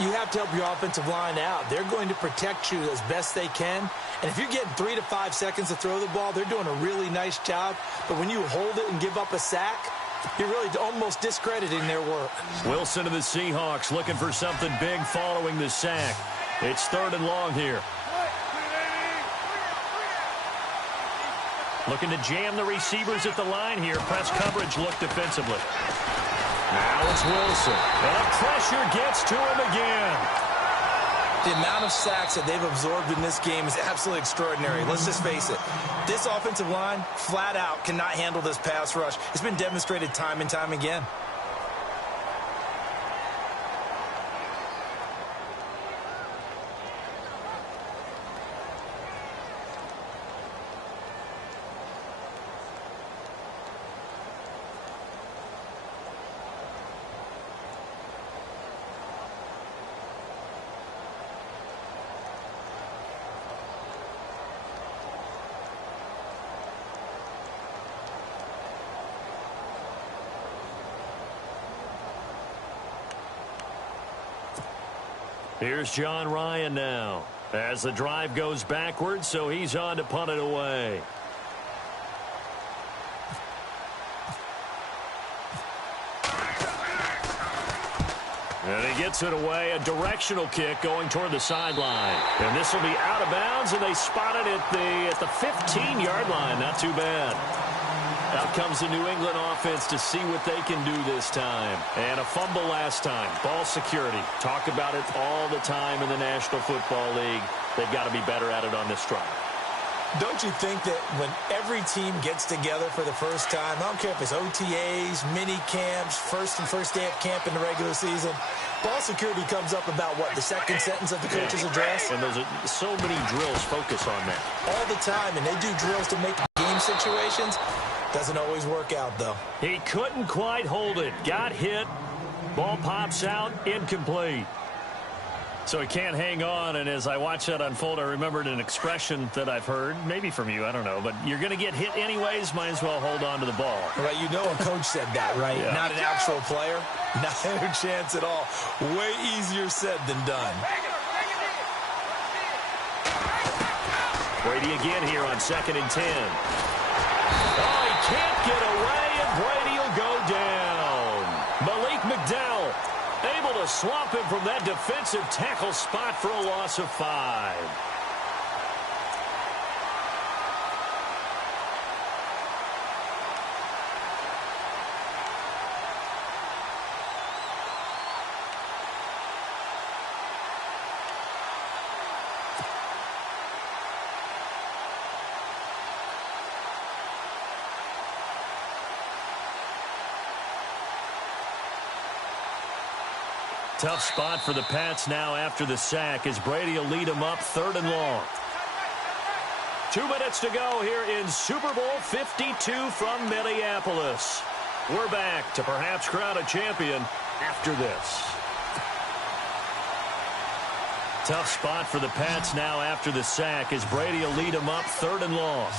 You have to help your offensive line out. They're going to protect you as best they can. And if you're getting 3 to 5 seconds to throw the ball, they're doing a really nice job. But when you hold it and give up a sack, you're really almost discrediting their work. Wilson of the Seahawks looking for something big following the sack. It's 3rd and long here. Looking to jam the receivers at the line here. Press coverage look defensively. Now it's Wilson. And pressure gets to him again. The amount of sacks that they've absorbed in this game is absolutely extraordinary. Let's just face it. This offensive line, flat out, cannot handle this pass rush. It's been demonstrated time and time again. Here's John Ryan now as the drive goes backwards, so he's on to punt it away. And he gets it away, a directional kick going toward the sideline. And this will be out of bounds, and they spot it at the 15-yard line. Not too bad. Out comes the New England offense to see what they can do this time. And a fumble last time. Ball security. Talk about it all the time in the National Football League. They've got to be better at it on this drive. Don't you think that when every team gets together for the first time, I don't care if it's OTAs, mini camps, first day of camp in the regular season, ball security comes up about, what, the second sentence of the coach's address? And there's so many drills focus on that. All the time, and they do drills to make game situations. Doesn't always work out, though. He couldn't quite hold it. Got hit. Ball pops out. Incomplete. So he can't hang on, and as I watch that unfold, I remembered an expression that I've heard, maybe from you, I don't know, but you're going to get hit anyways, might as well hold on to the ball. Right, you know a coach said that, right? Yeah. Not an actual player. Not a chance at all. Way easier said than done. Brady again here on 2nd and 10. Oh, he can't get away, and Brady will go down. Malik McDowell able to swamp him from that defensive tackle spot for a loss of 5. Tough spot for the Pats now after the sack as Brady will lead them up 3rd and long. 2 minutes to go here in Super Bowl 52 from Minneapolis. We're back to perhaps crown a champion after this. Tough spot for the Pats now after the sack as Brady will lead them up 3rd and long.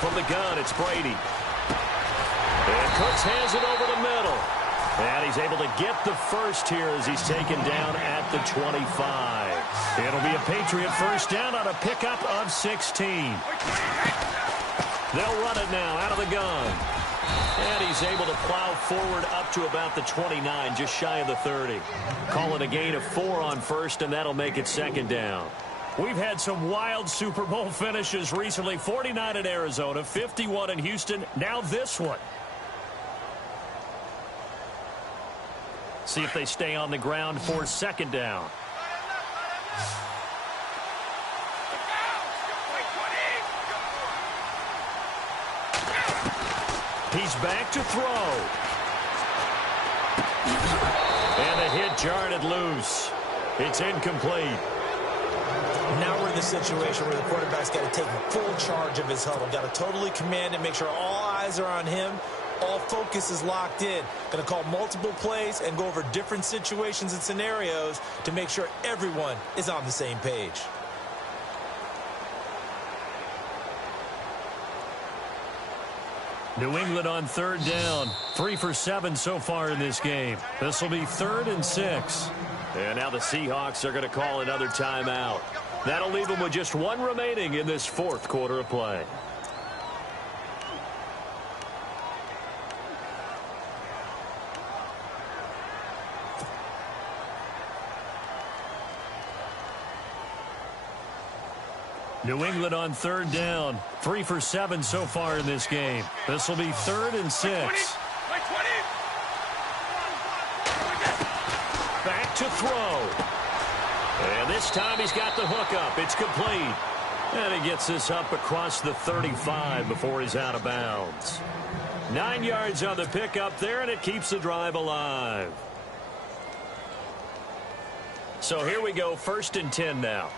From the gun, it's Brady. And Cooks hands it over the middle. And he's able to get the first here as he's taken down at the 25. It'll be a Patriot first down on a pickup of 16. They'll run it now out of the gun. And he's able to plow forward up to about the 29, just shy of the 30. Call it a gain of 4 on first, and that'll make it 2nd down. We've had some wild Super Bowl finishes recently. 49 in Arizona, 51 in Houston, now this one. See if they stay on the ground for 2nd down. He's back to throw. And the hit jarred it loose. It's incomplete. Now we're in the situation where the quarterback's got to take full charge of his huddle. Got to totally command and make sure all eyes are on him. All focus is locked in. Going to call multiple plays and go over different situations and scenarios to make sure everyone is on the same page. New England on third down. 3 for 7 so far in this game. This will be 3rd and 6. And now the Seahawks are going to call another timeout. That'll leave them with just 1 remaining in this 4th quarter of play. New England on third down. 3 for 7 so far in this game. This will be 3rd and 6. Back to throw. And this time he's got the hook up. It's complete. And he gets this up across the 35 before he's out of bounds. 9 yards on the pickup there, and it keeps the drive alive. So here we go, 1st and 10 now.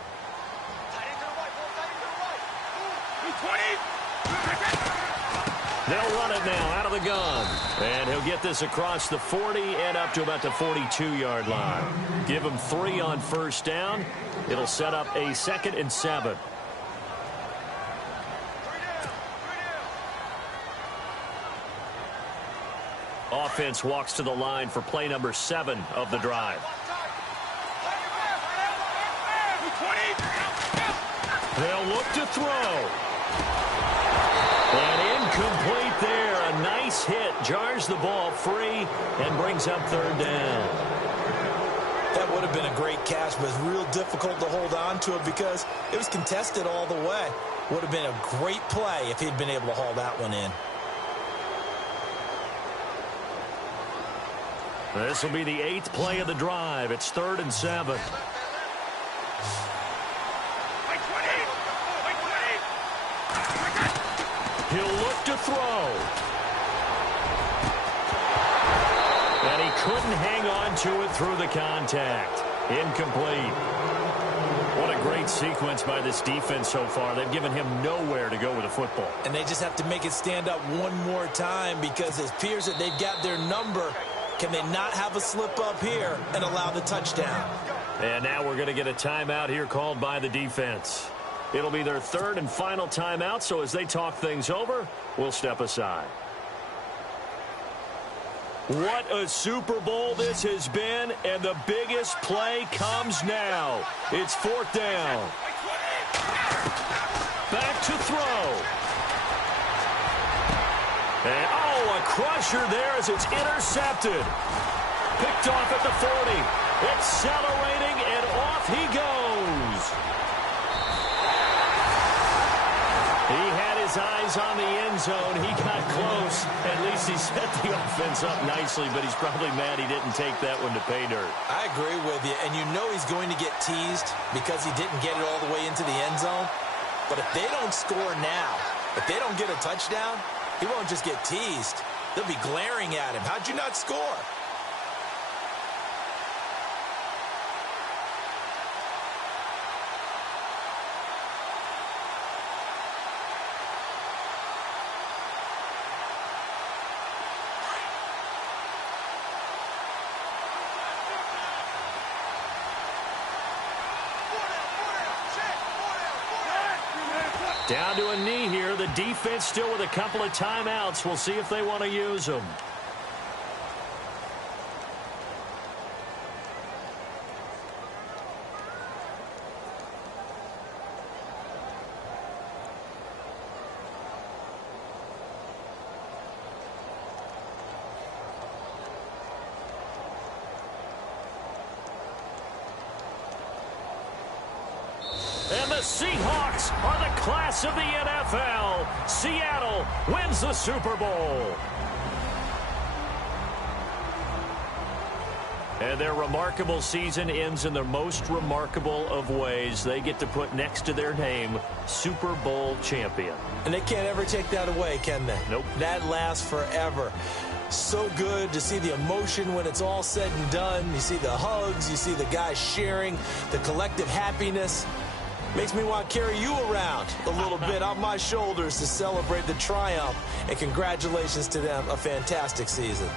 They'll run it now out of the gun. And he'll get this across the 40 and up to about the 42-yard line. Give him 3 on 1st down. It'll set up a 2nd and 7. Offense walks to the line for play number 7 of the drive. They'll look to throw. And incomplete there. A nice hit. Jars the ball free and brings up 3rd down. That would have been a great catch, but it's real difficult to hold on to it because it was contested all the way. Would have been a great play if he'd been able to haul that one in. This will be the 8th play of the drive. It's 3rd and 7. He'll look to throw. And he couldn't hang on to it through the contact. Incomplete. What a great sequence by this defense so far. They've given him nowhere to go with the football. And they just have to make it stand up one more time because it appears that they've got their number. Can they not have a slip up here and allow the touchdown? And now we're going to get a timeout here called by the defense. It'll be their 3rd and final timeout, so as they talk things over, we'll step aside. What a Super Bowl this has been, and the biggest play comes now. It's 4th down. Back to throw. And, oh, a crusher there as it's intercepted. Picked off at the 40. Accelerating, and off he goes. He had his eyes on the end zone. He got close. At least he set the offense up nicely, but he's probably mad he didn't take that one to pay dirt. I agree with you, and you know he's going to get teased because he didn't get it all the way into the end zone. But if they don't score now, if they don't get a touchdown, he won't just get teased. They'll be glaring at him. How'd you not score? Down to a knee here. The defense still with a couple of timeouts. We'll see if they want to use them. And the Seahawks are the class of the NFL. Seattle wins the Super Bowl. And their remarkable season ends in the most remarkable of ways. They get to put next to their name, Super Bowl champion. And they can't ever take that away, can they? Nope. That lasts forever. So good to see the emotion when it's all said and done. You see the hugs, you see the guys sharing, the collective happiness. Makes me want to carry you around a little bit on my shoulders to celebrate the triumph. And congratulations to them, a fantastic season.